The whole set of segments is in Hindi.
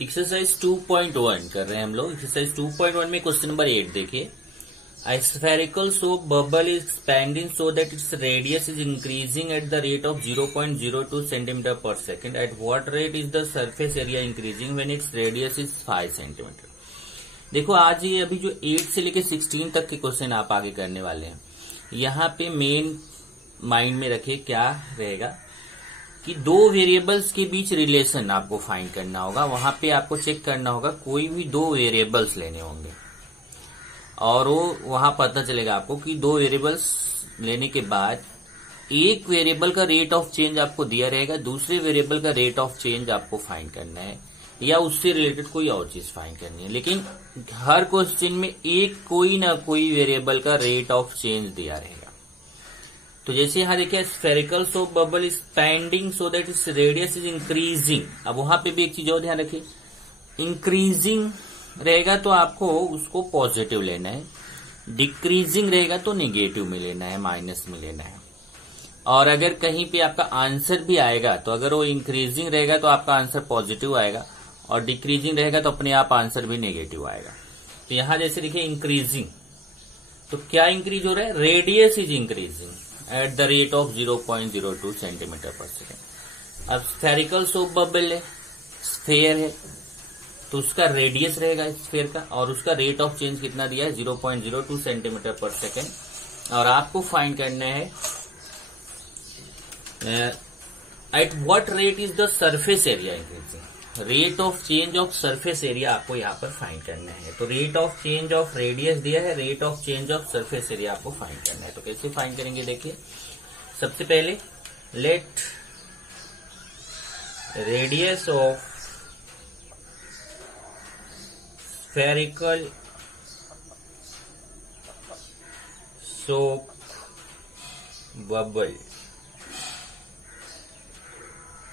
एक्सरसाइज 2.1 कर रहे हैं हम लोग। एक्सरसाइज 2.1 में क्वेश्चन नंबर 8 देखिए। A spherical soap bubble is expanding so that its radius is increasing at the rate of 0.02 centimeter per second. At what rate is the surface area increasing when its radius is 5 centimeter? देखो आज ये अभी जो 8 से लेके 16 तक के क्वेश्चन आप आगे करने वाले हैं, यहाँ पे मेन माइंड में रखे क्या रहेगा कि दो वेरिएबल्स के बीच रिलेशन आपको फाइंड करना होगा। वहां पे आपको चेक करना होगा, कोई भी दो वेरिएबल्स लेने होंगे और वो वहां पता चलेगा आपको कि दो वेरिएबल्स लेने के बाद एक वेरिएबल का रेट ऑफ चेंज आपको दिया रहेगा, दूसरे वेरिएबल का रेट ऑफ चेंज आपको फाइंड करना है या उससे रिलेटेड कोई और चीज फाइंड करनी है। लेकिन हर क्वेश्चन में एक कोई ना कोई वेरिएबल का रेट ऑफ चेंज दिया रहेगा। तो जैसे यहां देखिए, spherical soap bubble is expanding so that its radius is increasing. अब वहां पे भी एक चीज और ध्यान रखिए, इंक्रीजिंग रहेगा तो आपको उसको पॉजिटिव लेना है, डिक्रीजिंग रहेगा तो नेगेटिव में लेना है, माइनस में लेना है। और अगर कहीं पे आपका आंसर भी आएगा तो अगर वो इंक्रीजिंग रहेगा तो आपका आंसर पॉजिटिव आएगा और डिक्रीजिंग रहेगा तो अपने आप आंसर भी नेगेटिव आएगा। तो यहां जैसे देखिए इंक्रीजिंग, तो क्या इंक्रीज हो रहा है? Radius is increasing at the rate of 0.02 centimetre पर सेकेंड। अब स्फेरिकल सोप बबल है, स्फेयर है, तो उसका रेडियस रहेगा स्फेयर का और उसका रेट ऑफ चेंज कितना दिया है? 0.02 सेंटीमीटर पर सेकेंड। और आपको फाइंड करना है at what rate is the surface area increasing. Rate of change of surface area आपको यहाँ पर फाइंड करना है। तो rate of change of radius दिया है, rate of change of surface area आपको फाइंड करना है। तो कैसे फाइंड करेंगे देखिए, सबसे पहले let radius of spherical soap bubble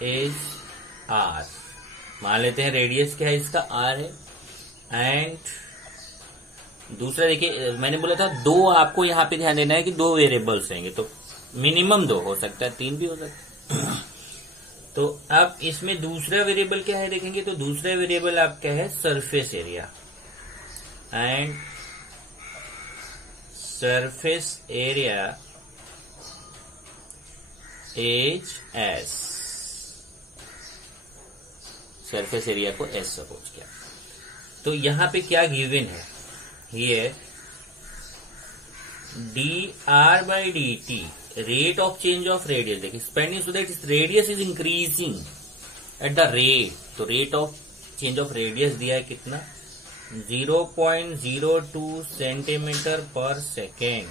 is R. मान लेते हैं रेडियस क्या है इसका? आर है। एंड दूसरा देखिए, मैंने बोला था दो, आपको यहां पे ध्यान देना है कि दो वेरिएबल्स रहेंगे, तो मिनिमम दो हो सकता है, तीन भी हो सकता है। तो अब इसमें दूसरा वेरिएबल क्या है देखेंगे, तो दूसरा वेरिएबल आप क्या है? Surface area. And surface area is S. Surface area को एस सपोज किया। तो यहां पे क्या गिवन है? ये D R by D T, rate of change of radius. देखिए expanding so that radius is increasing at the rate. तो rate of change of radius दिया है कितना? 0.02 सेंटीमीटर पर सेकेंड।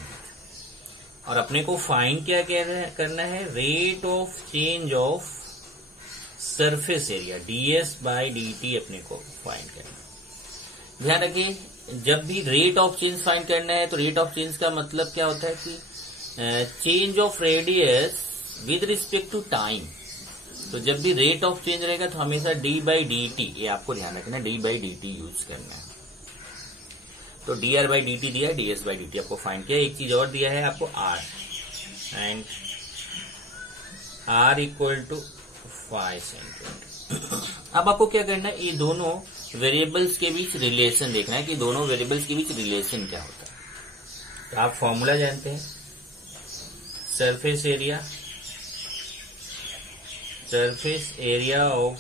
और अपने को फाइंड क्या करना है? Rate of change of surface area, ds by dt अपने को फाइंड करना है। ध्यान रखिए, जब भी रेट ऑफ चेंज फाइंड करना है तो रेट ऑफ चेंज का मतलब क्या होता है कि change of radius with respect to time. तो जब भी रेट ऑफ चेंज रहेगा तो हमेशा d बाई dt, ये आपको ध्यान रखना, d बाई dt यूज करना है। तो dr बाई dt दिया है, ds बाई dt आपको फाइंड किया। एक चीज और दिया है आपको r, and r equal to 5 centimetre. अब आपको क्या करना है? ये दोनों वेरिएबल्स के बीच रिलेशन देखना है कि दोनों वेरिएबल्स के बीच रिलेशन क्या होता है। तो आप फॉर्मूला जानते हैं, सरफेस एरिया ऑफ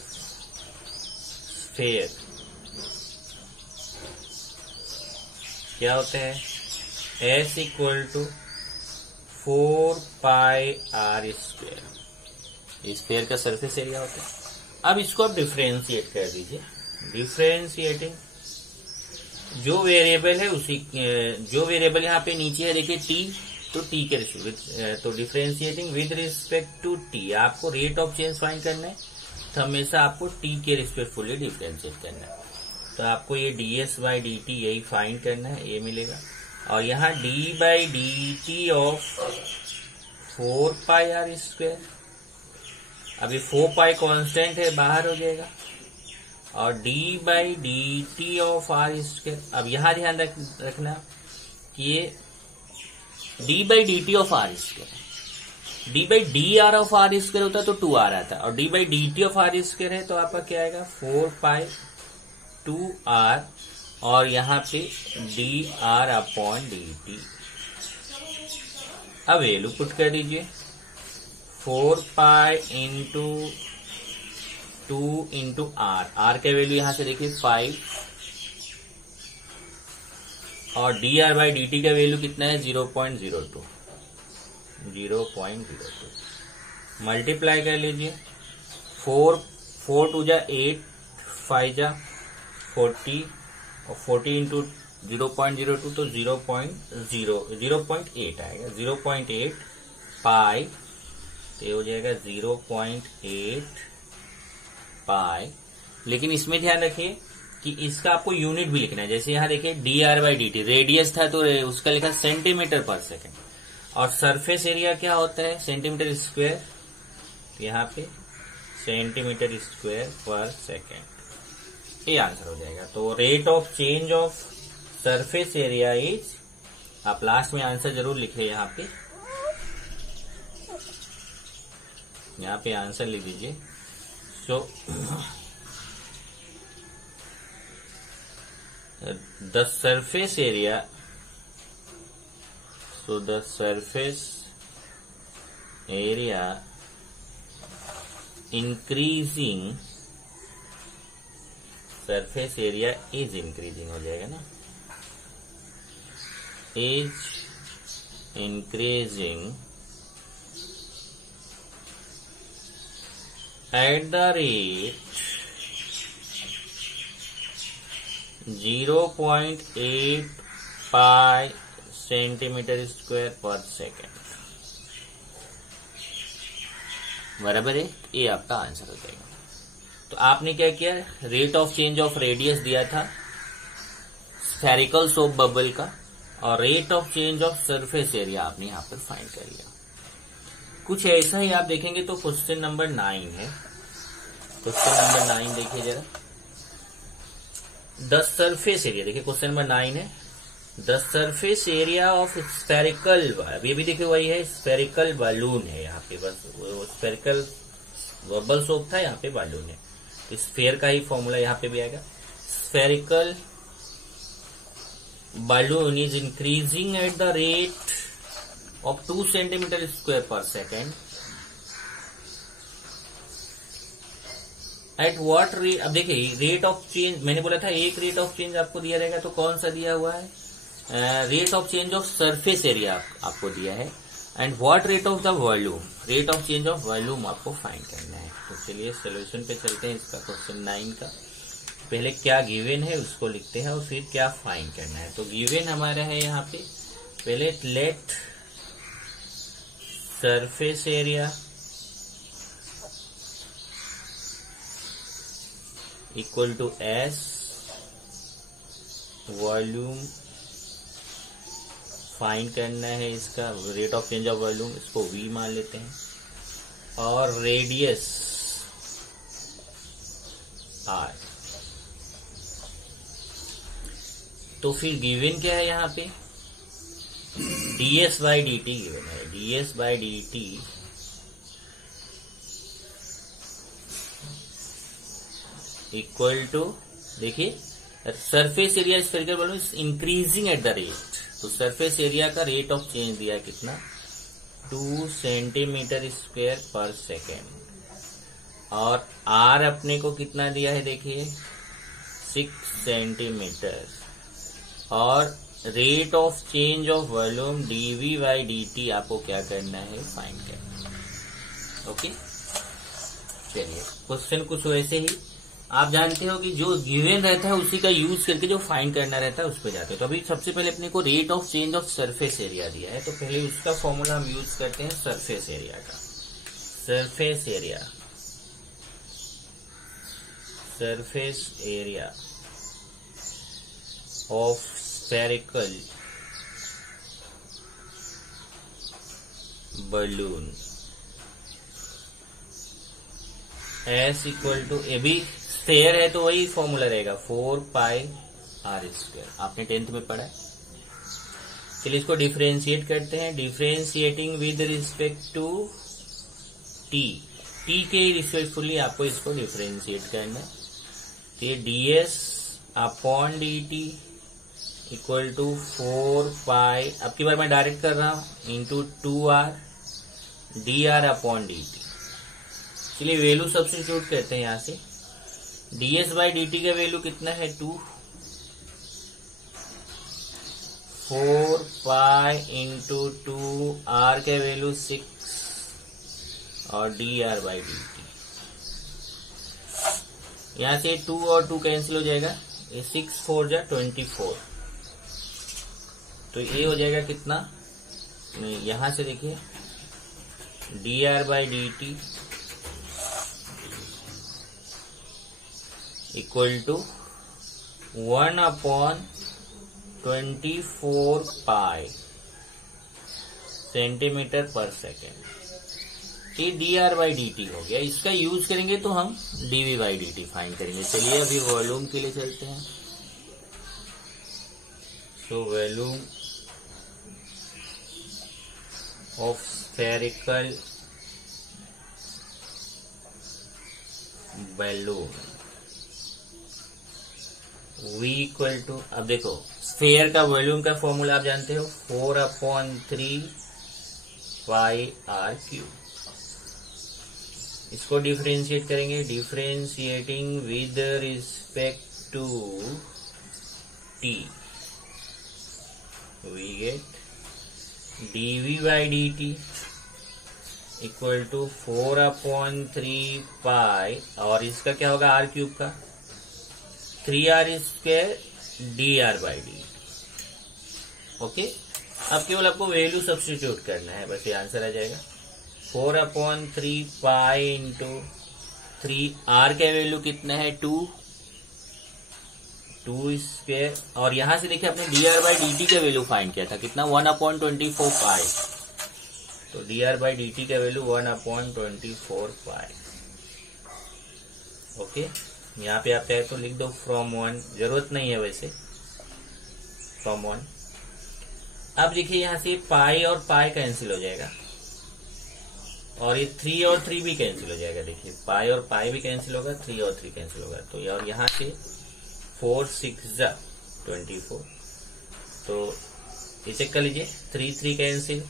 स्फेयर क्या होता है? S equal to 4 pi R square. Sphere का सरफेस एरिया होता है। अब इसको आप डिफरेंशिएट कर दीजिए। डिफरेंशिएटिंग जो वेरिएबल है उसी, जो वेरिएबल यहाँ पे नीचे है देखिए t, तो t के रिस्पेक्ट, तो differentiating with respect to t। आपको रेट ऑफ चेंज फाइंड करना है तो हमेशा आपको t के रिस्पेक्टफुली डिफरेंशिएट करना है। तो आपको ये ds बाई dt यही फाइंड करना है, ये मिलेगा। और यहाँ d by dt of 4 pi R square. अभी 4 पाई कांस्टेंट है, बाहर हो जाएगा। और d by D T of R square. अब यहां ध्यान रखना कि ये d by D T of R square, d by D R of R square होता है तो 2r आता है, और d by D T of R square है तो आपका क्या आएगा? 4 पाई 2r और यहाँ पे dr/dt। अब वैल्यू पुट कर दीजिए, 4 pi into 2 into R. R का वैल्यू यहां से देखिए 5 और dr/dt का वैल्यू कितना है 0.02। मल्टीप्लाई कर लीजिए, 4 टू जा 8, 5 जा 40 और 40 इंटू 0.02 तो 0.8 आएगा। 0.8 पाई तो ये हो जाएगा 0.8 पाई। लेकिन इसमें ध्यान रखिए कि इसका आपको यूनिट भी लिखना है। जैसे यहां देखिए dr/dt रेडियस था तो उसका लिखा सेंटीमीटर पर सेकेंड, और सरफेस एरिया क्या होता है सेंटीमीटर स्क्वायर, यहाँ पे सेंटीमीटर स्क्वायर पर सेकेंड। ये आंसर हो जाएगा। तो rate of change of surface area is, आप लास्ट में आंसर जरूर लिखे, यहाँ पे आंसर लिख दीजिए। So the surface area, increasing, surface area is increasing हो जाएगा ना, is increasing at the rate 0.8 pi centimetre square पर सेकेंड। बराबर है, ये आपका आंसर हो जाएगा। तो आपने क्या किया, rate of change of radius दिया था स्फेरिकल सोप बबल का, और rate of change of surface area आपने यहां पर फाइंड कर लिया। कुछ ऐसा ही आप देखेंगे तो क्वेश्चन नंबर 9 है। क्वेश्चन नंबर 9 देखिए जरा। द सरफेस एरिया, देखिए क्वेश्चन नंबर 9 है, the surface area of spherical, ये भी देखिए वही है, स्फेरिकल बलून है यहाँ पे, बस स्फेरिकल बबल सोप था, यहाँ पे बलून है। तो स्फेयर का ही फॉर्मूला यहाँ पे भी आएगा। Spherical balloon is increasing at the rate of 2 centimetre square पर सेकेंड एट व्हाट रेट। अब देखिए रेट ऑफ चेंज, मैंने बोला था एक रेट ऑफ चेंज आपको दिया रहेगा, तो कौन सा दिया हुआ है, rate of change of surface area आपको दिया है, and what rate of the volume, rate of change of volume आपको फाइंड करना है। तो चलिए सोल्यूशन पे चलते हैं इसका, क्वेश्चन 9 का। पहले क्या गिवन है उसको लिखते हैं और फिर क्या फाइंड करना है। तो गिवन हमारा है यहाँ पे, पहले let surface area equal to S, volume find करना है इसका, rate of change of volume, इसको v मान लेते हैं, और रेडियस r। तो फिर गिवन क्या है यहाँ पे, ds/dt गिवन है, ds/dt इक्वल टू, देखिए surface area spherical balloon increasing at the rate, तो सरफेस एरिया का रेट ऑफ चेंज दिया कितना, 2 सेंटीमीटर स्क्वायर पर सेकेंड, और आर अपने को कितना दिया है देखिए 6 सेंटीमीटर, और rate of change of volume dv/dt आपको क्या करना है, फाइंड करना है। ओके, चलिए क्वेश्चन कुछ वैसे ही, आप जानते हो कि जो गिवन रहता है उसी का यूज करके जो फाइंड करना रहता है उस पर जाते हैं। तो अभी सबसे पहले अपने को rate of change of surface area दिया है, तो पहले उसका फॉर्मूला हम यूज करते हैं सरफेस एरिया का। Surface area of spherical balloon S equal to, ए भी स्फेयर है तो वही फॉर्मूला रहेगा 4 पाई r²। आपने 10th में पढ़ा है। चलिए इसको डिफरेंशिएट करते हैं, differentiating with respect to t के रिस्पेक्टफुली आपको इसको डिफरेंशिएट करना है। तो ये ds upon D T equal to 4 pi, अब की बार मैं डायरेक्ट कर रहा हूं, into 2r dr upon D T. चलिए वैल्यू सब्स्टिट्यूट करते हैं यहां से। ds बाई डी टी का वैल्यू कितना है 2, 4 पाई इंटू 2r का वैल्यू 6 और dr बाई डी टी। यहां से 2 और 2 कैंसिल हो जाएगा, ये 6 4 जा 24, तो ये हो जाएगा कितना, यहां से देखिए dr by D T equal to 1 upon 24 pi centimetre पर सेकेंड। ये dr बाई डी टी हो गया। इसका यूज करेंगे तो हम dv by D T find करेंगे। चलिए अभी वॉल्यूम के लिए चलते हैं। So volume of spherical balloon v equal to, अब देखो स्फेयर का वॉल्यूम का फॉर्मूला आप जानते हो, 4/3 पाई r क्यूब। इसको डिफरेंशिएट करेंगे, differentiating with respect to t, we get dv by D T equal to 4/3 pi, और इसका क्या होगा r क्यूब का 3r square dr by D T. Okay, अब केवल आपको वैल्यू सब्स्टिट्यूट करना है, बस ये आंसर आ जाएगा। 4/3 पाई इंटू 3r का वैल्यू कितना है 2 स्क्वायर, और यहां से देखिए आपने dr बाई डी टी का वैल्यू फाइंड किया था कितना 1/24 पाई, तो dr बाई डी टी का वैल्यू 1/24 पाई। ओके, यहाँ पे आप चाहे तो लिख दो फ्रॉम 1, जरूरत नहीं है वैसे, फ्रॉम 1। अब देखिए यहाँ से पाई और पाई कैंसिल हो जाएगा, और ये 3 और 3 भी कैंसिल हो जाएगा। देखिए पाई और पाई भी कैंसिल होगा, 3 और 3 कैंसिल होगा, तो और यहाँ से 4 6 जा 24, तो ये चेक कर लीजिए, 3 3 कैंसिल,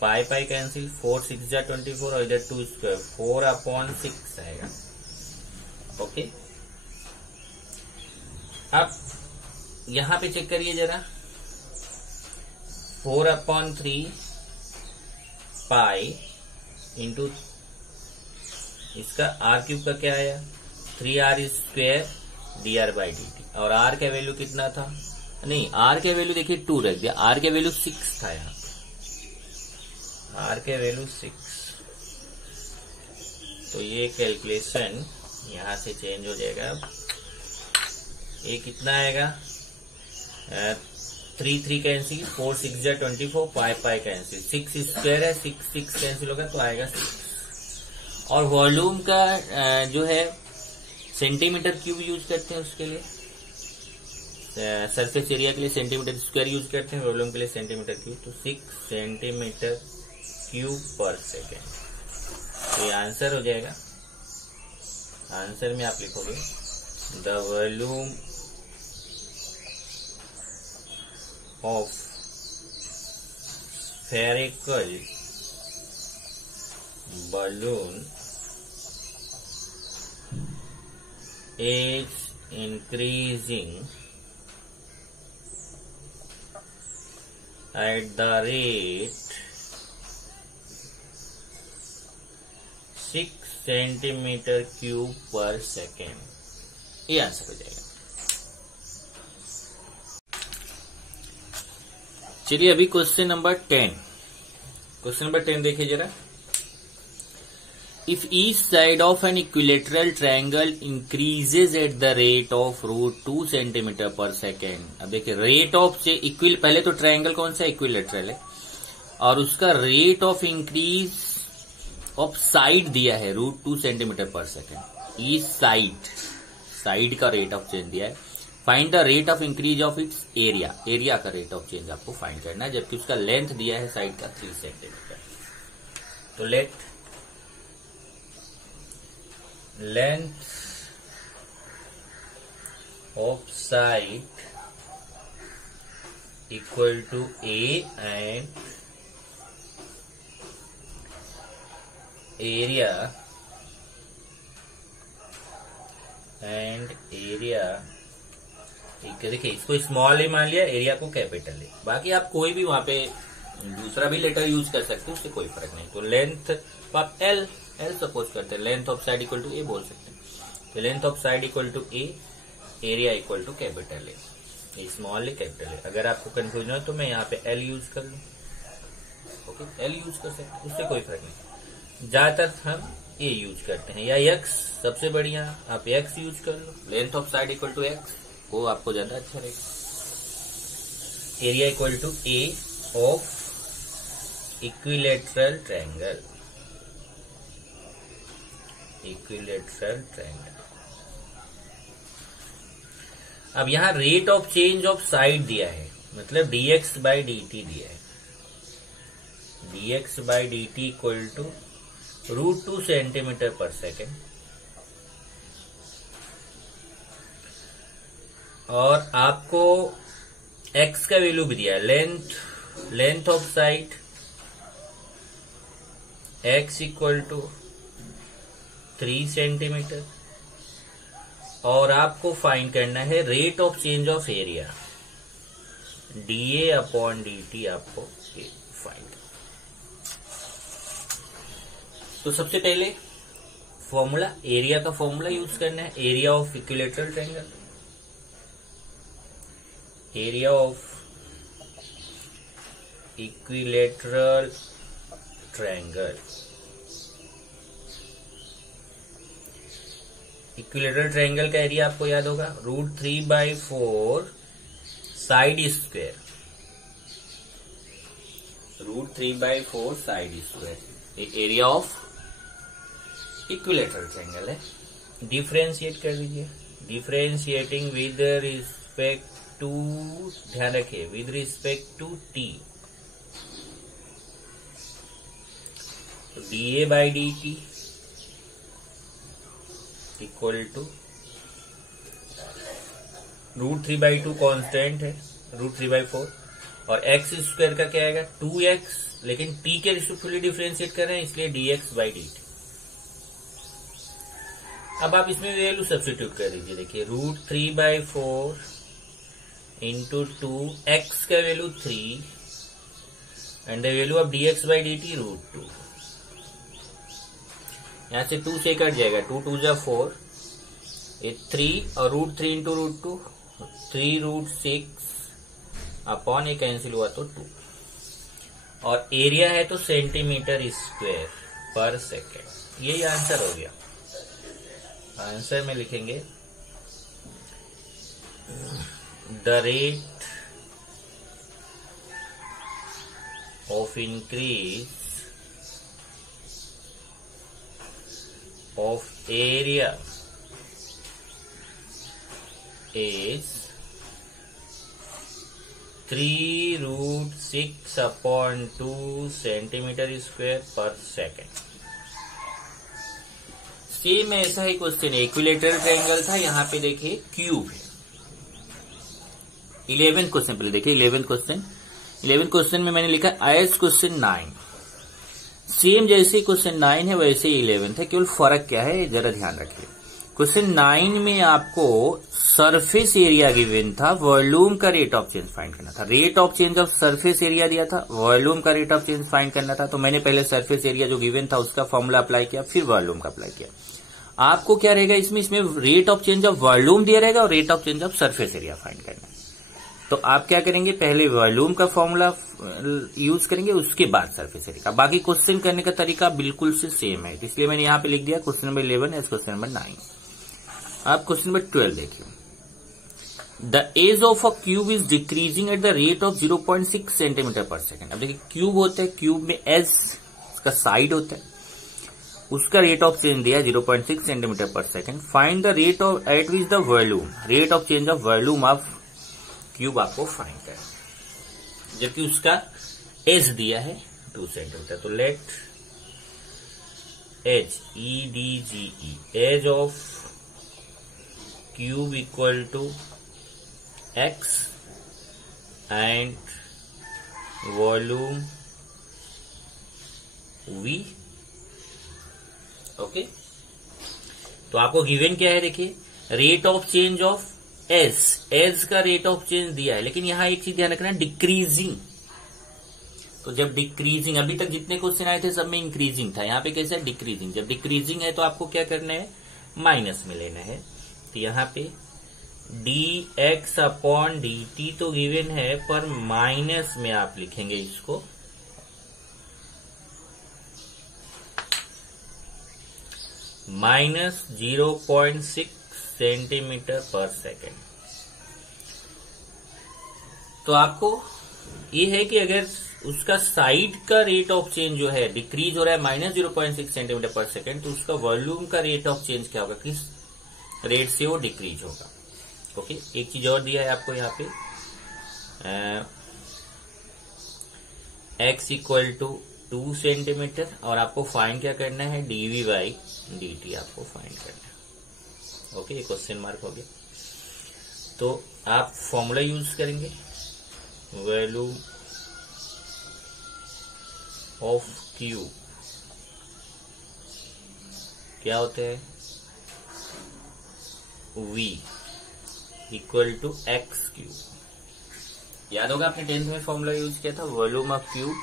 पाई पाई कैंसिल, 4 6 जा 24, और इधर 2 स्क्वायर 4/6 आएगा। ओके, अब यहां पे चेक करिए जरा, 4/3 पाई इंटू इसका r क्यूब का क्या आया 3r square dr by D T, और r का वैल्यू कितना था, नहीं r का वैल्यू देखिए 2 रख दिया, r का वैल्यू 6 था, यहाँ r का वैल्यू 6, तो ये कैलकुलेशन यहां से चेंज हो जाएगा। ये कितना आएगा 3 3 कैंसिल, 4 6 जा 24, पाई पाई कैंसिल, 6 स्क्वायर है, 6 6 कैंसिल होगा तो आएगा 6। और वॉल्यूम का जो है सेंटीमीटर क्यूब यूज करते हैं उसके लिए, सरफेस एरिया के लिए सेंटीमीटर स्क्वायर यूज करते हैं, वॉल्यूम के लिए सेंटीमीटर क्यूब, तो 6 सेंटीमीटर क्यूब पर सेकेंड। तो ये आंसर हो जाएगा। आंसर में आप लिखोगे the volume of spherical balloon is increasing at the rate 6 centimetre cube पर सेकेंड। ये आंसर हो जाएगा। चलिए अभी क्वेश्चन नंबर 10। क्वेश्चन नंबर 10 देखिए जरा। If each side of an equilateral triangle increases at the rate of √2 centimetre पर सेकेंड। अब देखिए रेट ऑफ से पहले तो ट्रायंगल कौन सा इक्विलेटरल है, और उसका rate of increase of side दिया है √2 सेंटीमीटर पर सेकेंड। ईच साइड का रेट ऑफ चेंज दिया है। Find the rate of increase of its area. Area का रेट ऑफ चेंज आपको फाइंड करना है, जबकि उसका लेंथ दिया है साइड का 3 सेंटीमीटर। तो length of side equal to A and area ठीक है। देखिए इसको स्मॉल ए मान लिया, एरिया को कैपिटल ए, बाकी आप कोई भी वहां पे दूसरा भी लेटर यूज कर सकते हो, उससे कोई फर्क नहीं। तो लेंथ आप एल सपोज करते हैं, length of side equal to A बोल सकते हैं। तो length of side equal to A, area equal to capital A, small A capital A. अगर आपको कंफ्यूजन हो तो मैं यहाँ पे एल यूज कर लूँ, ओके, एल यूज कर सकते हैं, उससे कोई फर्क नहीं। ज्यादातर हम ए यूज करते हैं, या एक्स सबसे बढ़िया, आप एक्स यूज कर लो। Length of side equal to X, वो आपको ज्यादा अच्छा रहेगा। Area equal to A of equilateral triangle, अब यहां rate of change of side दिया है, मतलब dx बाई dt दिया है। dx by dt equal to √2 centimetre पर सेकेंड, और आपको x का वैल्यू भी दिया है। Length of side x equal to 3 centimetre, और आपको फाइंड करना है rate of change of area, dA/dt आपको फाइंड। तो सबसे पहले फॉर्मूला, एरिया का फॉर्मूला यूज करना है, area of equilateral triangle, area of equilateral triangle. Equilateral triangle का एरिया आपको याद होगा, √3/4 side square, √3/4 side square area of equilateral triangle है। डिफरेंशिएट कर दीजिए, डिफरेंशिएटिंग विद रिस्पेक्ट टू, ध्यान रखिए with respect to T, dA/dt equal to √3/2 constant है, √3/4, और x स्क्वायर का क्या आएगा 2x, लेकिन t के रिस्पेक्टिवली डिफरेंशिएट कर रहे हैं इसलिए dx/dt। अब आप इसमें वैल्यू सब्स्टिट्यूट कर दीजिए, देखिए √3/4 इंटू 2, x का value 3 and the value of dx/dt √2। यहां से 2 से कट जाएगा, 2 2 जा 4, ये 3 और √3 इंटू √2, 3√6 अपॉन ये कैंसिल हुआ तो 2, और एरिया है तो सेंटीमीटर स्क्वायर पर सेकेंड। यही आंसर हो गया। आंसर में लिखेंगे the rate of increase of area is 3√6/2 centimetre square पर सेकेंड। सेम ऐसा ही क्वेश्चन है, इक्विलेटरल ट्रायंगल था, यहाँ पे देखिए क्यूब है। 11th क्वेश्चन पहले देखिए, 11th क्वेश्चन में मैंने लिखा एज क्वेश्चन 9, सेम जैसे क्वेश्चन 9 है वैसे ही 11th है, केवल फर्क क्या है जरा ध्यान रखिए। क्वेश्चन 9 में आपको सरफेस एरिया गिवन था, वॉल्यूम का रेट ऑफ चेंज फाइंड करना था। Rate of change of surface area दिया था, वॉल्यूम का रेट ऑफ चेंज फाइंड करना था। तो मैंने पहले सरफेस एरिया जो गिवन था उसका फॉर्मूला अप्लाई किया, फिर वॉल्यूम का अप्लाई किया। आपको क्या रहेगा इसमें rate of change of volume दिया रहेगा और rate of change of surface area find करना है। तो आप क्या करेंगे, पहले वॉल्यूम का फॉर्मूला यूज करेंगे, उसके बाद सरफेस एरिया का। बाकी क्वेश्चन करने का तरीका बिल्कुल से सेम है, इसलिए मैंने यहाँ पे लिख दिया question number 11 as question number 9। आप क्वेश्चन नंबर 12 देखिए, the edge of a cube is decreasing at the rate of 0.6 centimetre पर सेकेंड। अब देखिए क्यूब होता है, क्यूब में एज का साइड होता है, उसका रेट ऑफ चेंज दिया 0.6 सेंटीमीटर पर second. Find the rate of at which the volume, rate of change of volume of cube आपको फाइंड करना, जबकि उसका एज दिया है 2 सेंटीमीटर। तो let edge EDGE, edge of cube equal to X and volume V. Okay, तो आपको गिवन क्या है, देखिए rate of change of edge का रेट ऑफ चेंज दिया है, लेकिन यहां एक चीज ध्यान रखना, डिक्रीजिंग। तो जब डिक्रीजिंग, अभी तक जितने क्वेश्चन आए थे सब में इंक्रीजिंग था, यहाँ पे कैसे है, डिक्रीजिंग। जब डिक्रीजिंग है तो आपको क्या करना है, माइनस में लेना है। तो यहाँ पे dx अपॉन dt तो गिवन है, पर माइनस में आप लिखेंगे इसको, माइनस 0.6 सेंटीमीटर पर सेकेंड। तो आपको ये है कि अगर उसका साइड का रेट ऑफ चेंज जो है डिक्रीज हो रहा है माइनस 0.6 सेंटीमीटर पर सेकेंड, तो उसका वॉल्यूम का रेट ऑफ चेंज क्या होगा, किस रेट से वो डिक्रीज होगा। ओके, एक चीज और दिया है आपको यहाँ पे, x इक्वल टू 2 सेंटीमीटर, और आपको फाइंड क्या करना है, dv बाई dt आपको फाइंड करना है। ओके, क्वेश्चन मार्क हो गया। तो आप फॉर्मूला यूज करेंगे, वैल्यू ऑफ क्यूब क्या होता है, v equal to x cube. याद होगा आपने 10th में फॉर्मूला यूज किया था, volume of cube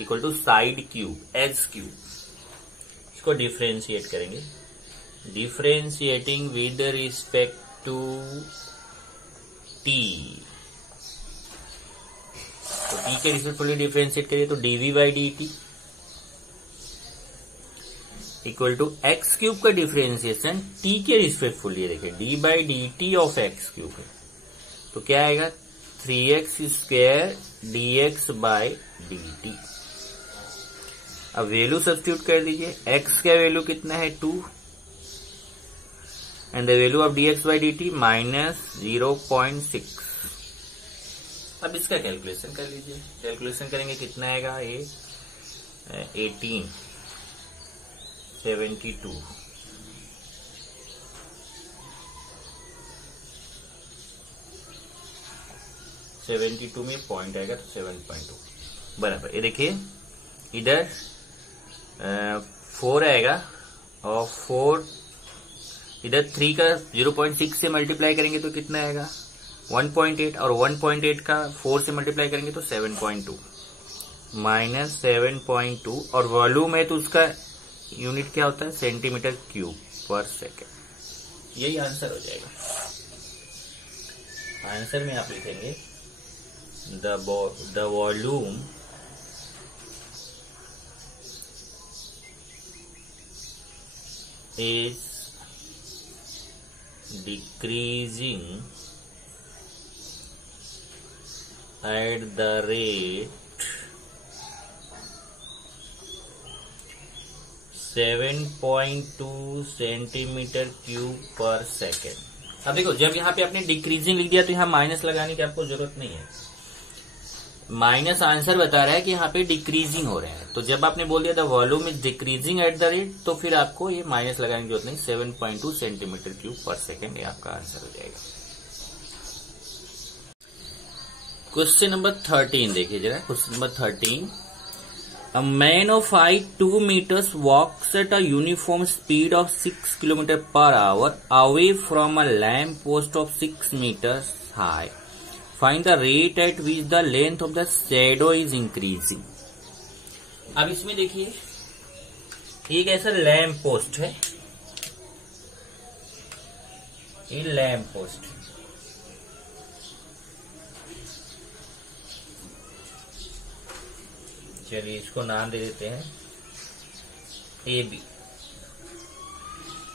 equal to side cube, edge cube. इसको डिफरेंशिएट करेंगे, differentiating with respect to t. तो टी के रिस्पेक्टफुली डिफरेंशिएट करिए, तो dv by D T equal to x cube का डिफरेंशिएशन टी के रिस्पेक्टफुली, देखिए D by D T of x cube है, तो क्या आएगा 3x square D x by D T. अब वैल्यू सब्स्टिट्यूट कर दीजिए, x का वैल्यू कितना है 2 and the value of D x by D T minus 0.6। अब इसका कैलकुलेशन कर लीजिए, कैलकुलेशन करेंगे कितना आएगा, ये 1872 72 में पॉइंट आएगा तो 7.2 बराबर। ये देखिए इधर 4 आएगा और 4 इधर 3 का 0.6 से मल्टीप्लाई करेंगे तो कितना आएगा 1.8, और 1.8 का 4 से मल्टीप्लाई करेंगे तो 7.2 माइनस 7.2, और वॉल्यूम है तो उसका यूनिट क्या होता है, सेंटीमीटर क्यूब पर सेकेंड। यही आंसर हो जाएगा। आंसर में आप लिखेंगे the volume is decreasing at the rate 7.2 centimetre cube पर सेकेंड। अब देखो जब यहाँ पे आपने डिक्रीजिंग लिख दिया तो यहाँ माइनस लगाने की आपको जरूरत नहीं है, माइनस आंसर बता रहा है कि यहाँ पे डिक्रीजिंग हो रहा है। तो जब आपने बोल दिया था volume is decreasing at the rate, तो फिर आपको ये माइनस लगाने की जरूरत नहीं, 7.2 सेंटीमीटर क्यूब पर सेकेंड, ये आपका आंसर हो जाएगा। क्वेश्चन नंबर 13 देखिए जरा, question number 13, a man of height 2 meters walks at a uniform speed of 6 kilometre per hour away from a lamp post of 6 meters high, find the rate at which the length of the shadow is increasing. अब इसमें देखिए एक ऐसा लैम्प पोस्ट है, ये लैम्प पोस्ट है, चलिए इसको नाम दे देते हैं ए बी।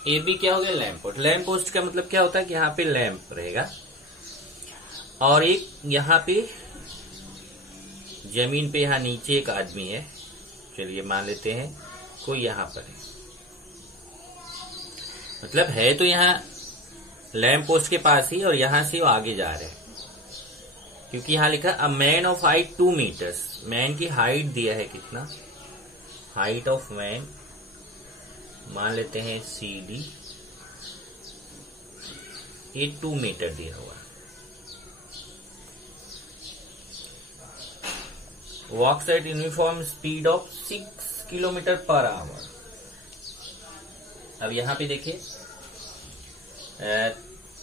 ए बी क्या हो गया, लैम्प पोस्ट। लैम्प पोस्ट का मतलब क्या होता है कि यहाँ पे लैम्प रहेगा और एक यहाँ पे जमीन पे यहाँ नीचे एक आदमी है, चलिए मान लेते हैं कोई यहाँ पर है, मतलब है तो यहाँ लैम्प पोस्ट के पास ही और यहाँ से वो आगे जा रहे हैं, क्योंकि यहाँ लिखा अ man of height 2 meters, man की हाइट दिया है कितना, हाइट ऑफ मैन मान लेते हैं CD ये 2 मीटर दिया हुआ। Walks at uniform speed of 6 kilometre per hour. अब यहां पे देखिए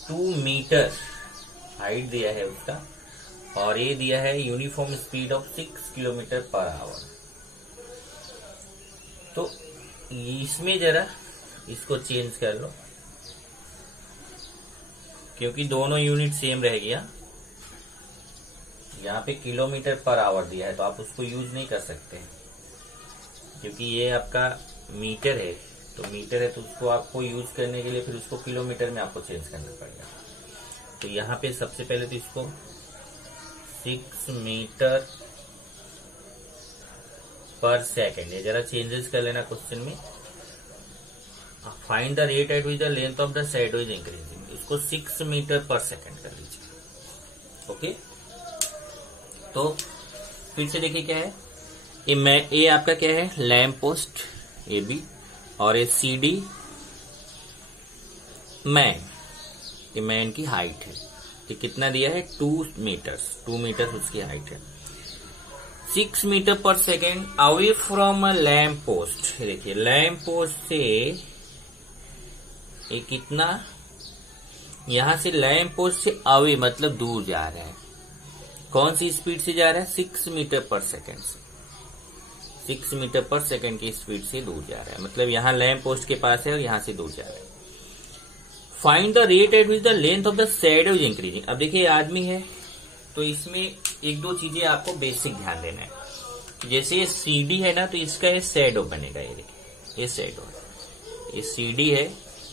2 मीटर हाइट दिया है उसका, और ये दिया है uniform speed of 6 kilometre per our. तो इसमें जरा इसको चेंज कर लो, क्योंकि दोनों यूनिट सेम रह गया। यहाँ पे किलोमीटर पर आवर दिया है तो आप उसको यूज नहीं कर सकते, क्योंकि ये आपका मीटर है, तो मीटर है तो उसको आपको यूज करने के लिए फिर उसको किलोमीटर में आपको चेंज करना पड़ेगा। तो यहाँ पे सबसे पहले तो इसको 6 मीटर पर सेकेंड, ये जरा चेंजेस कर लेना क्वेश्चन में। Find the rate at which the length of the shadow is increasing, इसको 6 मीटर पर सेकेंड कर लीजिए। ओके, तो फिर से देखिए क्या है, ये आपका क्या है, लैंप पोस्ट ए बी, और ये सी डी मैन, ये मैन की हाइट है। ये कितना दिया है, 2 मीटर उसकी हाइट है। 6 metre per second away from a lamp post. देखिए लैंप पोस्ट से ये कितना, यहां से लैंप पोस्ट से अवे मतलब दूर जा रहा है। कौन सी स्पीड से जा रहा है, 6 मीटर पर सेकेंड से। 6 मीटर पर सेकेंड की स्पीड से दूर जा रहा है, मतलब यहां लैंप पोस्ट के पास है और यहां से दूर जा रहा है। Find the rate at which the length of the shadow is increasing. अब देखिए आदमी है तो इसमें 1-2 चीजें आपको बेसिक ध्यान देना है। जैसे ये सीडी है ना, तो इसका ये शैडो बनेगा। ये देखिए ये शैडो है, ये सीडी है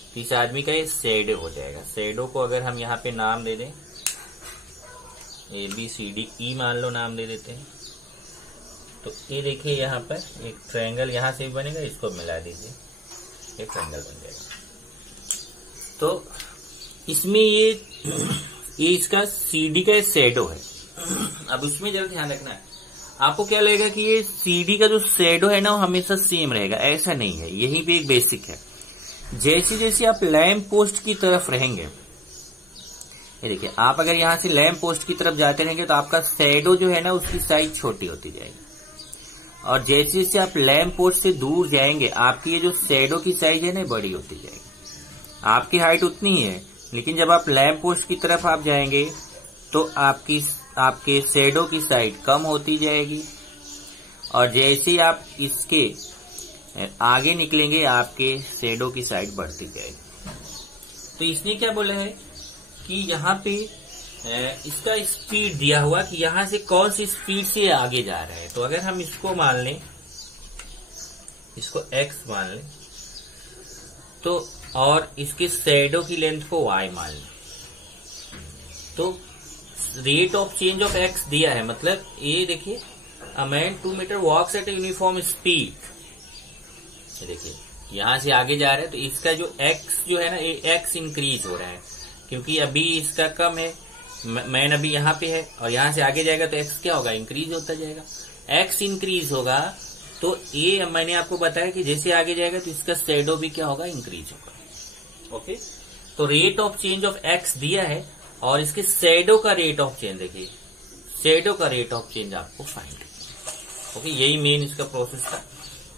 तो इस आदमी का ये शैडो हो जाएगा। शैडो को अगर हम यहाँ पे नाम दे दें ABCDE मान लो, नाम दे देते हैं, तो ये देखिए यहाँ पर एक ट्रायंगल यहाँ से बनेगा, इसको मिला दीजिए, ये ट्रायंगल बन जाएगा। तो इसमें ये इसका CD का शैडो है। अब उसमें जरा ध्यान रखना है, आपको क्या लगेगा कि ये CD का जो शैडो है ना वो हमेशा सेम रहेगा, ऐसा नहीं है। यहीं पे एक बेसिक है, जैसे जैसे आप लैंप पोस्ट की तरफ रहेंगे, ये देखिए आप अगर यहां से लैंप पोस्ट की तरफ जाते रहेंगे तो आपका शैडो जो है ना उसकी साइज छोटी होती जाएगी, और जैसे जैसे आप लैंप पोस्ट से दूर जाएंगे आपकी ये जो शैडो की साइज है ना बड़ी होती जाएगी। आपकी हाइट उतनी ही है, लेकिन जब आप लैंप पोस्ट की तरफ आप जाएंगे तो आपके शैडो की साइज कम होती जाएगी, और जैसे ही आप इसके आगे निकलेंगे आपके शैडो की साइड बढ़ती जाएगी। तो इसने क्या बोला है कि यहाँ पे इसका स्पीड दिया हुआ कि यहाँ से कौन सी स्पीड से आगे जा रहा है। तो अगर हम इसको मान लें, इसको x मान लें, तो और इसके शैडो की लेंथ को y मान लें, तो rate of change of x दिया है, मतलब ये देखिए a man 2 metre walks at uniform speed. देखिए यहां से आगे जा रहा है तो इसका जो x जो है ना ये x इंक्रीज हो रहा है, क्योंकि अभी इसका कम है, मैन अभी यहाँ पे है, और यहां से आगे जाएगा तो x क्या होगा, इंक्रीज होता जाएगा। x इंक्रीज होगा तो ये मैंने आपको बताया कि जैसे आगे जाएगा तो इसका शैडो भी क्या होगा, इंक्रीज होगा। ओके, तो rate of change of x दिया है और इसके शैडो का रेट ऑफ चेंज, देखिए शैडो का रेट ऑफ चेंज आपको फाइंड। ओके, यही मेन इसका प्रोसेस था।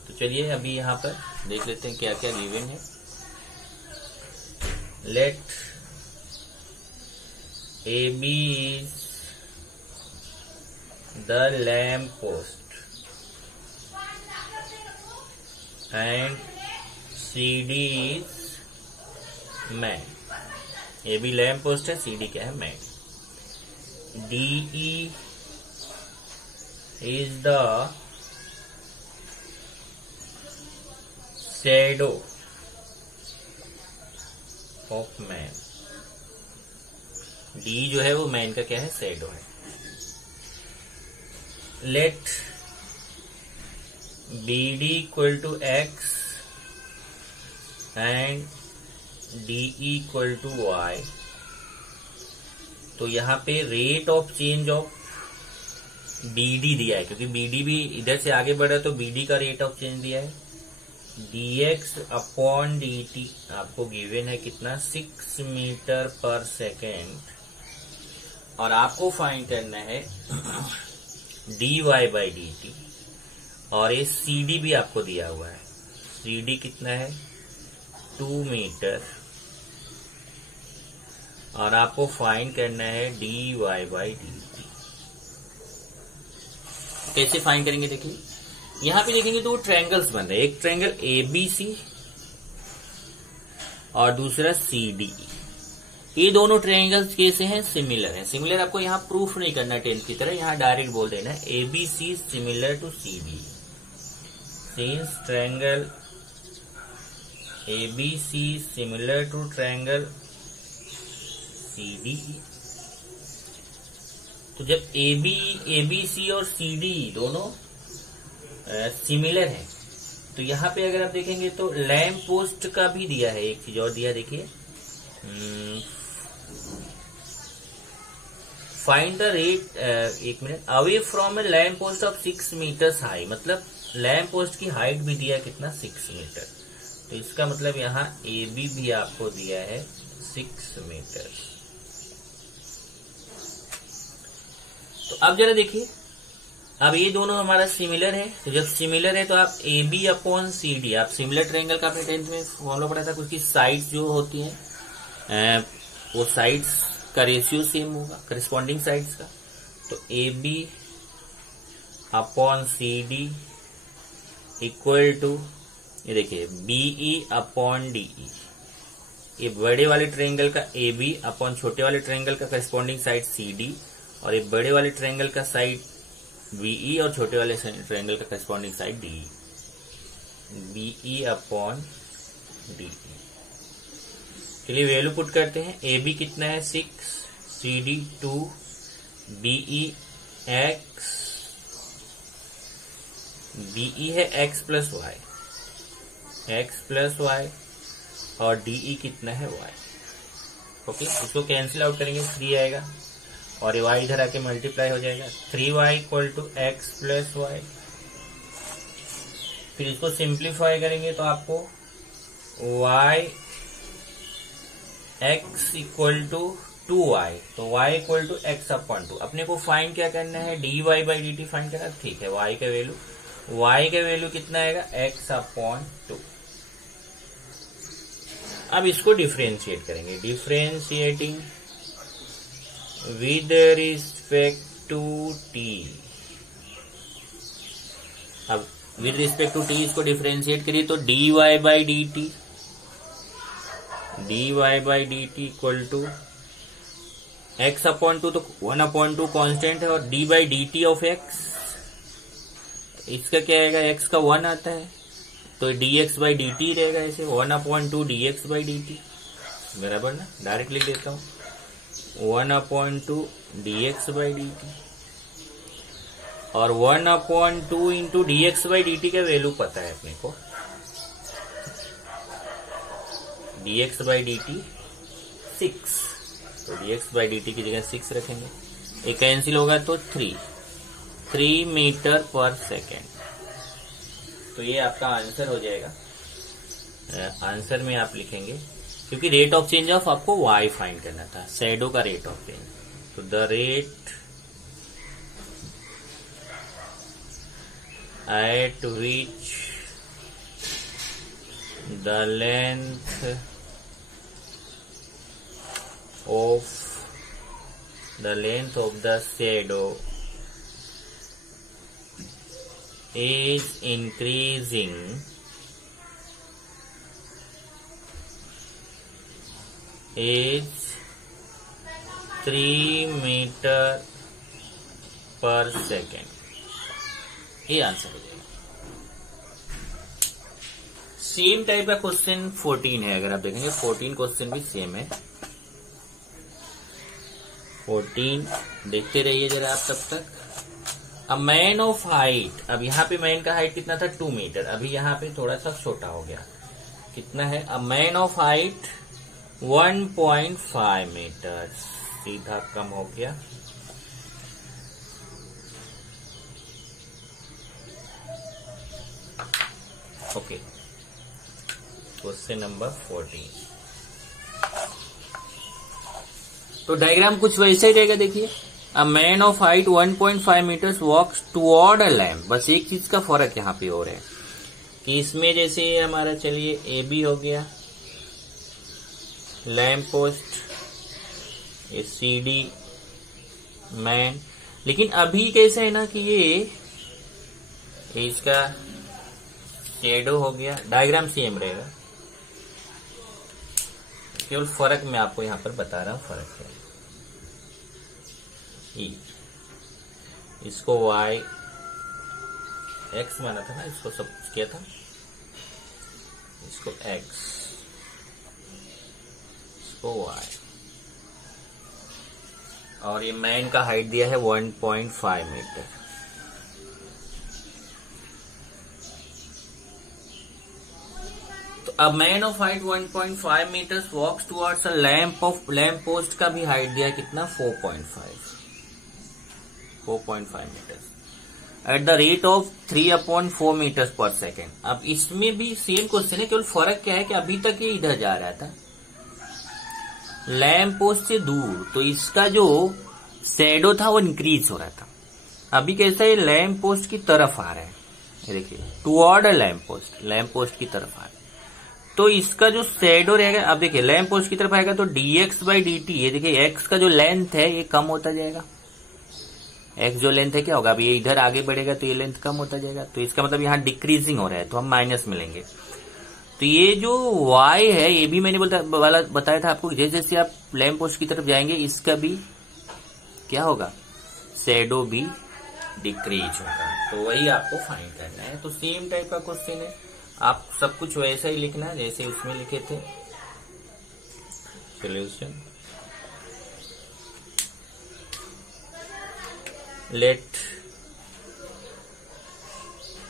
तो चलिए अभी यहाँ पर देख लेते हैं क्या क्या गिवन है। Let AB is the lamp post and CD is man। AB lamp post है, CD क्या है, man. DE is the shadow of man। D जो है वो मैन का क्या है, शैडो है। Let BD equal to x and DE equal to y। तो यहाँ पे rate of change of BD दिया है, क्योंकि BD भी इधर से आगे बढ़ा तो BD का रेट ऑफ चेंज दिया है। dx अपॉन dt आपको गिवन है कितना 6 मीटर पर सेकेंड, और आपको फाइंड करना है dy बाई dt, और ये cd भी आपको दिया हुआ है। cd कितना है 2 मीटर, और आपको फाइंड करना है dy बाई dt। कैसे फाइंड करेंगे देखिए, यहां पे देखेंगे तो ट्रायंगल्स बन रहे हैं, एक ट्रायंगल ABC और दूसरा CDE। ये दोनों ट्रायंगल्स कैसे हैं, सिमिलर हैं। सिमिलर आपको यहां प्रूफ नहीं करना है 10th की तरह, यहां डायरेक्ट बोल देना है ABC similar to CDE। Since triangle ABC similar to triangle CDE, तो जब ABC और CDE दोनों सिमिलर है, तो यहाँ पे अगर आप देखेंगे तो लैंप पोस्ट का भी दिया है, एक चीज और दिया देखिए, फाइंड द रेट, एक मिनट, away from a lamp post of 6 metres high, मतलब लैंप पोस्ट की हाइट भी दिया कितना 6 मीटर, तो इसका मतलब यहाँ AB भी आपको दिया है 6 मीटर। तो अब जरा देखिए, अब ये दोनों हमारा सिमिलर है, तो जब सिमिलर है तो आप AB अपॉन CD, आप सिमिलर ट्रायंगल का आपने 10th में फॉलो पढ़ा था, उसकी साइड्स जो होती हैं वो साइड्स का रेशियो सेम होगा करिस्पॉन्डिंग साइड्स का, तो AB upon CD equal to, ये देखिए BE अपॉन DE, ये बड़े वाले ट्रायंगल का AB अपॉन छोटे वाले ट्रायंगल का करिस्पॉन्डिंग साइड CD, और ये बड़े वाले ट्रायंगल का साइड BE और छोटे वाले ट्रायंगल का corresponding side DE, BE upon DE। चलिए वैल्यू पुट करते हैं, AB कितना है 6, CD 2, BE है x प्लस y, और DE कितना है y। ओके, इसको कैंसिल आउट करेंगे 3 आएगा, और y इधर आके मल्टीप्लाई हो जाएगा, 3y equal to x plus y. फिर इसको सिंप्लीफाई करेंगे तो आपको y x equal to 2y, तो y equal to x upon 2। अपने को फाइंड क्या करना है, dy बाई dt फाइंड करना, ठीक है। y का वैल्यू कितना आएगा x अपॉन 2। अब इसको डिफरेंशिएट करेंगे, differentiating with respect to t। अब with respect to t इसको डिफरेंशिएट करिए तो dy by dt equal to x upon 2, तो 1 अपॉन 2 कॉन्स्टेंट है, और d by dt of x, इसका क्या आएगा, x का 1 आता है, तो dx बाई dt रहेगा, ऐसे 1 अपॉन 2 dx बाई dt, बराबर ना, डायरेक्ट लिख देता हूं 1 अपॉन 2 dx बाई dt, और 1 upon 2 into dx by dt का वैल्यू पता है अपने को, dx बाई dt 6, तो dx बाई dt की जगह 6 रखेंगे, ये कैंसिल होगा तो 3 मीटर पर सेकेंड, तो ये आपका आंसर हो जाएगा। आंसर में आप लिखेंगे, क्योंकि रेट ऑफ चेंज ऑफ आपको y फाइंड करना था, शैडो का रेट ऑफ चेंज, तो the rate at which the length of the shadow is increasing is 3 metre per second, ये आंसर हो जाएगा। सेम टाइप का क्वेश्चन 14 है, अगर आप देखेंगे 14 क्वेश्चन भी सेम है। 14 देखते रहिए जरा आप तब तक। अ मैन ऑफ हाइट, अब यहाँ पे मैन का हाइट कितना था 2 मीटर, अभी यहाँ पे थोड़ा सा छोटा हो गया, कितना है, a man of height 1.5 metre, सीधा कम हो गया। Okay, question number 14। तो डायग्राम कुछ वैसे ही रहेगा। देखिए, a man of height 1.5 metres walks toward a lamp. बस एक चीज का फर्क यहाँ पे हो रहा है कि इसमें जैसे हमारा, चलिए ए बी हो गया, लैम्प पोस्ट, ये सी डी मैन। लेकिन अभी कैसे है ना कि ये इसका शेडो हो गया, डायग्राम सेम रहेगा, केवल फर्क मैं आपको यहां पर बता रहा हूं, फर्क है। इसको y x माना था ना, इसको सब कुछ किया था, इसको x, इसको y, और ये मैन का हाइट दिया है 1.5 मीटर। तो अब man of height 1.5 metres walks towards a lamp post का भी हाइट दिया है कितना, 4.5 metres at the rate of 3/4 metres per second. अब इसमें भी सेम क्वेश्चन है, केवल फर्क क्या है कि अभी तक ये इधर जा रहा था लैम्प पोस्ट से दूर, तो इसका जो शैडो था वो इंक्रीज हो रहा था। अभी कैसा है, लैम्प पोस्ट की तरफ आ रहा है, देखिए टुवर्ड अ लैम्प पोस्ट की तरफ आ रहा है, तो इसका जो शैडो रहेगा, अब देखिए लैम्प पोस्ट की तरफ आएगा तो dx/dt, ये देखिए x का जो लेंथ है ये कम होता जाएगा, x जो लेंथ है क्या होगा, अब ये इधर आगे बढ़ेगा तो ये लेंथ कम होता जाएगा, तो इसका मतलब यहाँ डिक्रीजिंग हो रहा है, तो हम माइनस मिलेंगे। तो ये जो y है, ये भी मैंने बताया था आपको, जैसे जैसे आप लैम्प पोस्ट की तरफ जाएंगे इसका भी क्या होगा, शैडो भी डिक्रीज होगा। तो वही आपको फाइंड करना है। तो सेम टाइप का क्वेश्चन है, आप सब कुछ वैसा ही लिखना जैसे उसमें लिखे थे। Solution, let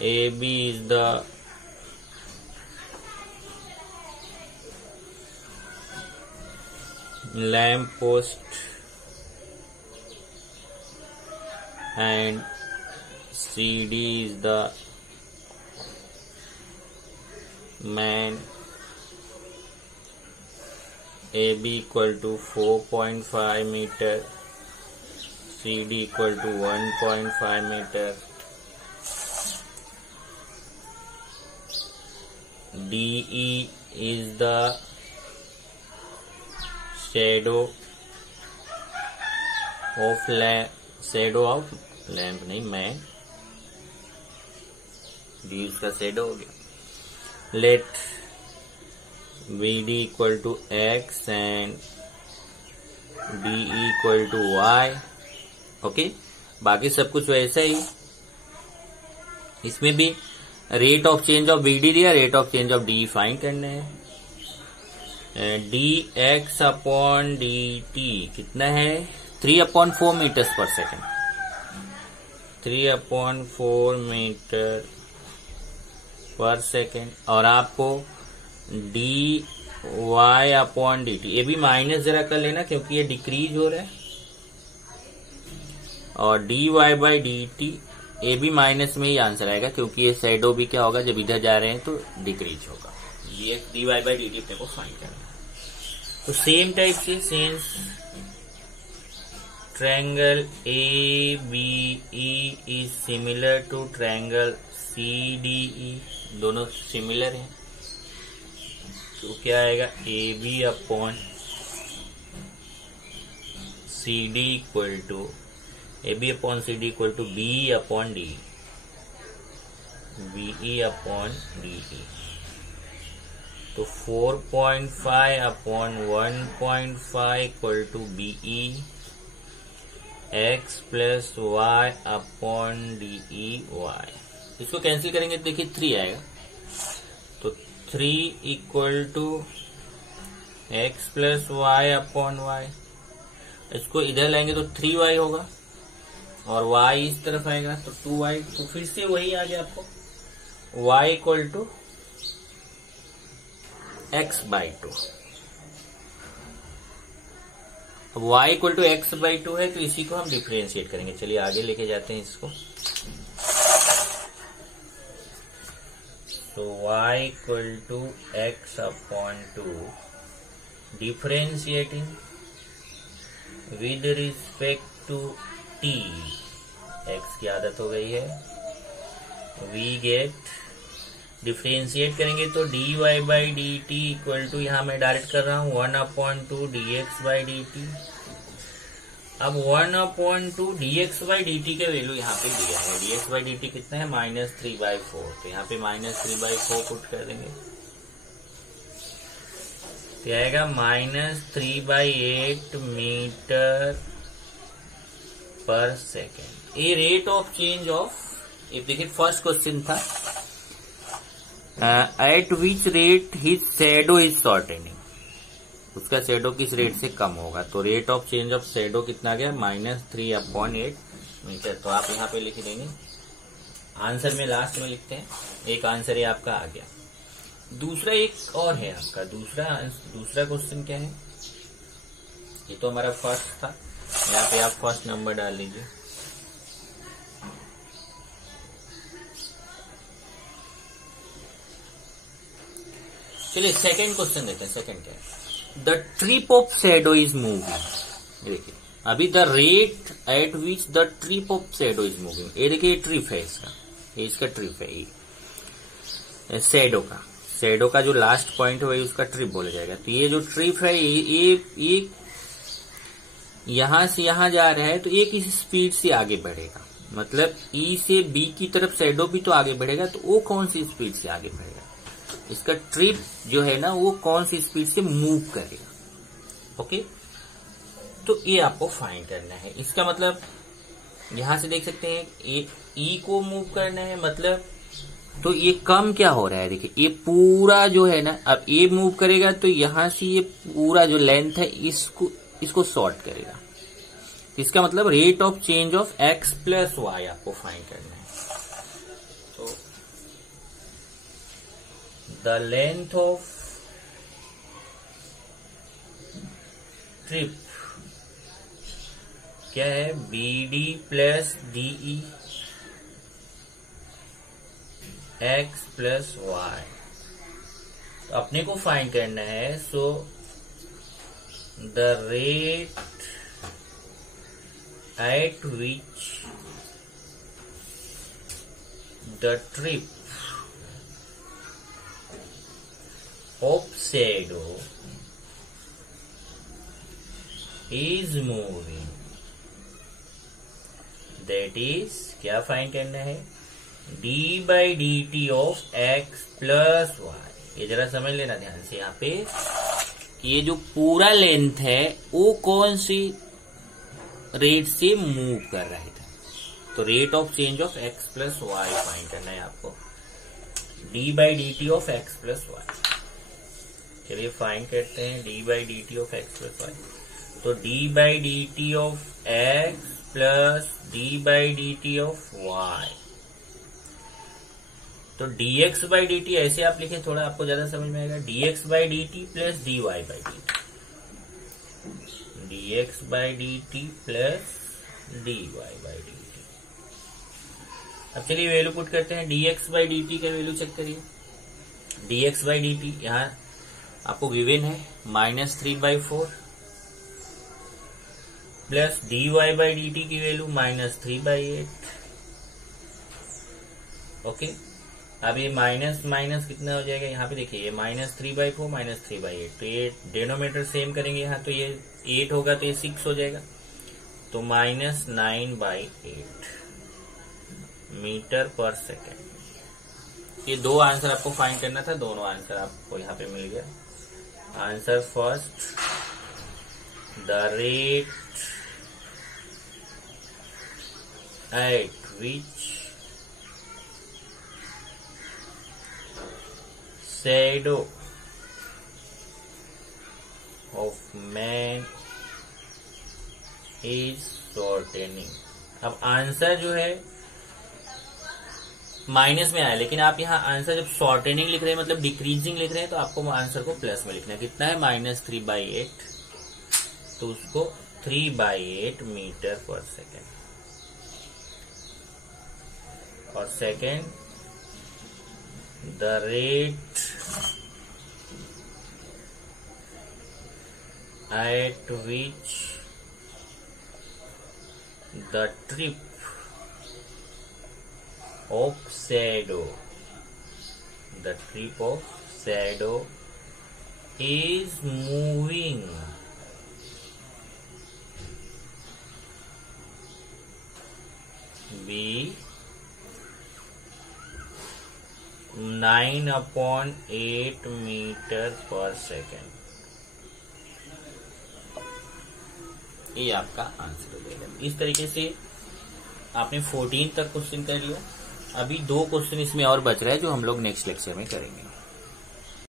A B is the lamp post and CD is the man, AB equal to 4.5 meter, CD equal to 1.5 meter, DE is the shadow of lamp नहीं, मैन, डी उसका शैडो हो गया। Let BD equal to x and DE equal to y। Okay, बाकी सब कुछ वैसा ही। इसमें भी rate of change of BD दिया, rate of change of DE find करने हैं। dx/dt कितना है, 3/4 metres per second, 3/4 metre per second. और आपको dy/dt, ये भी माइनस जरा कर लेना क्योंकि ये डिक्रीज हो रहा है, और dy/dt ये भी माइनस में ही आंसर आएगा क्योंकि ये शैडो भी क्या होगा, जब इधर जा रहे हैं तो डिक्रीज होगा। ये dy/dt अपने को फाइंड करना है। तो सेम टाइप से sense triangle ABE is similar to triangle CDE, दोनों सिमिलर हैं, तो क्या आएगा, AB/CD equal to AB/CD equal to BE/DE, BE/DE। तो 4.5/1.5 equal to BE x plus y/DE/y। इसको कैंसिल करेंगे तो देखिए 3 आएगा, तो 3 equal to x plus y/y। इसको इधर लाएंगे तो 3y होगा और y इस तरफ आएगा तो 2y। तो फिर से वही आ गया आपको, y इक्वल टू x/2। अब y इक्वल टू x/2 है तो इसी को हम डिफरेंशिएट करेंगे। चलिए आगे लेके जाते हैं इसको। So y equal to x upon 2 differentiating with respect to t, x की आदत हो गई है, we get डिफ्रेंशिएट करेंगे तो dy by D T equal to, यहां मैं डायरेक्ट कर रहा हूं 1/2 dx बाई डी टी। अब 1/2 dx बाई डी टी का वैल्यू यहाँ पे दिया है, dx बाई डी टी कितना है -3/4, तो यहाँ पे -3/4 पुट कर देंगे तो आएगा -3/8 मीटर पर सेकेंड। ये रेट ऑफ चेंज ऑफ, ये देखिए फर्स्ट क्वेश्चन था eight which rate his shadow is shortening, उसका शैडो किस रेट से कम होगा, तो rate of change of shadow कितना गया -3/8 मीटर। तो आप यहाँ पे लिख देंगे, आंसर में लास्ट में लिखते हैं, एक आंसर ये आपका आ गया। दूसरा एक और है आपका, दूसरा क्वेश्चन क्या है, ये तो हमारा फर्स्ट था, यहाँ पे आप फर्स्ट नंबर डाल लीजिए। चलिए सेकंड क्वेश्चन देखते हैं। सेकंड क्या है, the trip of shadow is moving. देखिए अभी the rate at which the trip of shadow is moving, ये देखिए ट्रिप है इसका, ये इसका ट्रिप है, ये शैडो का जो लास्ट पॉइंट है वही उसका ट्रिप बोला जाएगा। तो ये जो ट्रिप है ये यहां से यहां जा रहा है, तो एक इस स्पीड से आगे बढ़ेगा, मतलब ई से बी की तरफ शैडो भी तो आगे बढ़ेगा, तो वो कौन सी स्पीड से आगे बढ़ेगा, इसका ट्रिप जो है ना वो कौन सी स्पीड से मूव करेगा। ओके, तो ये आपको फाइंड करना है। इसका मतलब यहां से देख सकते हैं ई को मूव करना है, मतलब तो ये कम क्या हो रहा है, देखिए ये पूरा जो है ना, अब ये मूव करेगा तो यहां से ये पूरा जो लेंथ है इसको शॉर्ट करेगा। इसका मतलब rate of change of x plus y आपको फाइंड करना है। तो द लेंथ ऑफ ट्रिप क्या है, BD plus DE x plus y, तो अपने को फाइंड करना है। So the rate at which the trip of shadow is moving, that is क्या फाइंड करना है, d by D T of x plus y. ये जरा समझ लेना ध्यान से, यहाँ पे ये जो पूरा लेंथ है वो कौन सी रेट से मूव कर रहा है, तो rate of change of x plus y find करना है आपको, d by D T of x plus y. चलिए फाइंड करते हैं d by D T of x plus y. तो d by D T of x plus d by D T of y, तो dx बाई डी टी ऐसे आप लिखें, थोड़ा आपको ज्यादा समझ में आएगा, dx by D T plus dy by D T, dx by D T plus dy by D T. अब चलिए वैल्यू पुट करते हैं, dx बाई डी टी का वैल्यू चेक करिए, dx बाई डी टी यहाँ आपको गिवन है -3/4 plus dy by D T की वैल्यू -3/8। ओके, अब ये माइनस माइनस कितना हो जाएगा, यहाँ पे देखिए ये -3/4 -3/8, तो ये डिनोमिनेटर सेम करेंगे यहाँ, तो ये 8 होगा तो ये 6 हो जाएगा, तो -9/8 मीटर पर सेकेंड। ये दो आंसर आपको फाइंड करना था, दोनों आंसर आपको यहाँ पे मिल गया। Answer first, the rate at which shadow of man is shortening. अब आंसर जो है माइनस में आया, लेकिन आप यहाँ आंसर जब शॉर्टनिंग लिख रहे हैं मतलब डिक्रीजिंग लिख रहे हैं, तो आपको आंसर को प्लस में लिखना है। कितना है -3/8, तो उसको 3/8 मीटर पर सेकेंड। और second the rate at which the tip of shadow is moving be 9/8 metre per second. ये आपका आंसर हो जाएगा। इस तरीके से आपने 14 तक क्वेश्चन कर लिया। अभी 2 क्वेश्चन इसमें और बच रहा है जो हम लोग नेक्स्ट लेक्चर में करेंगे।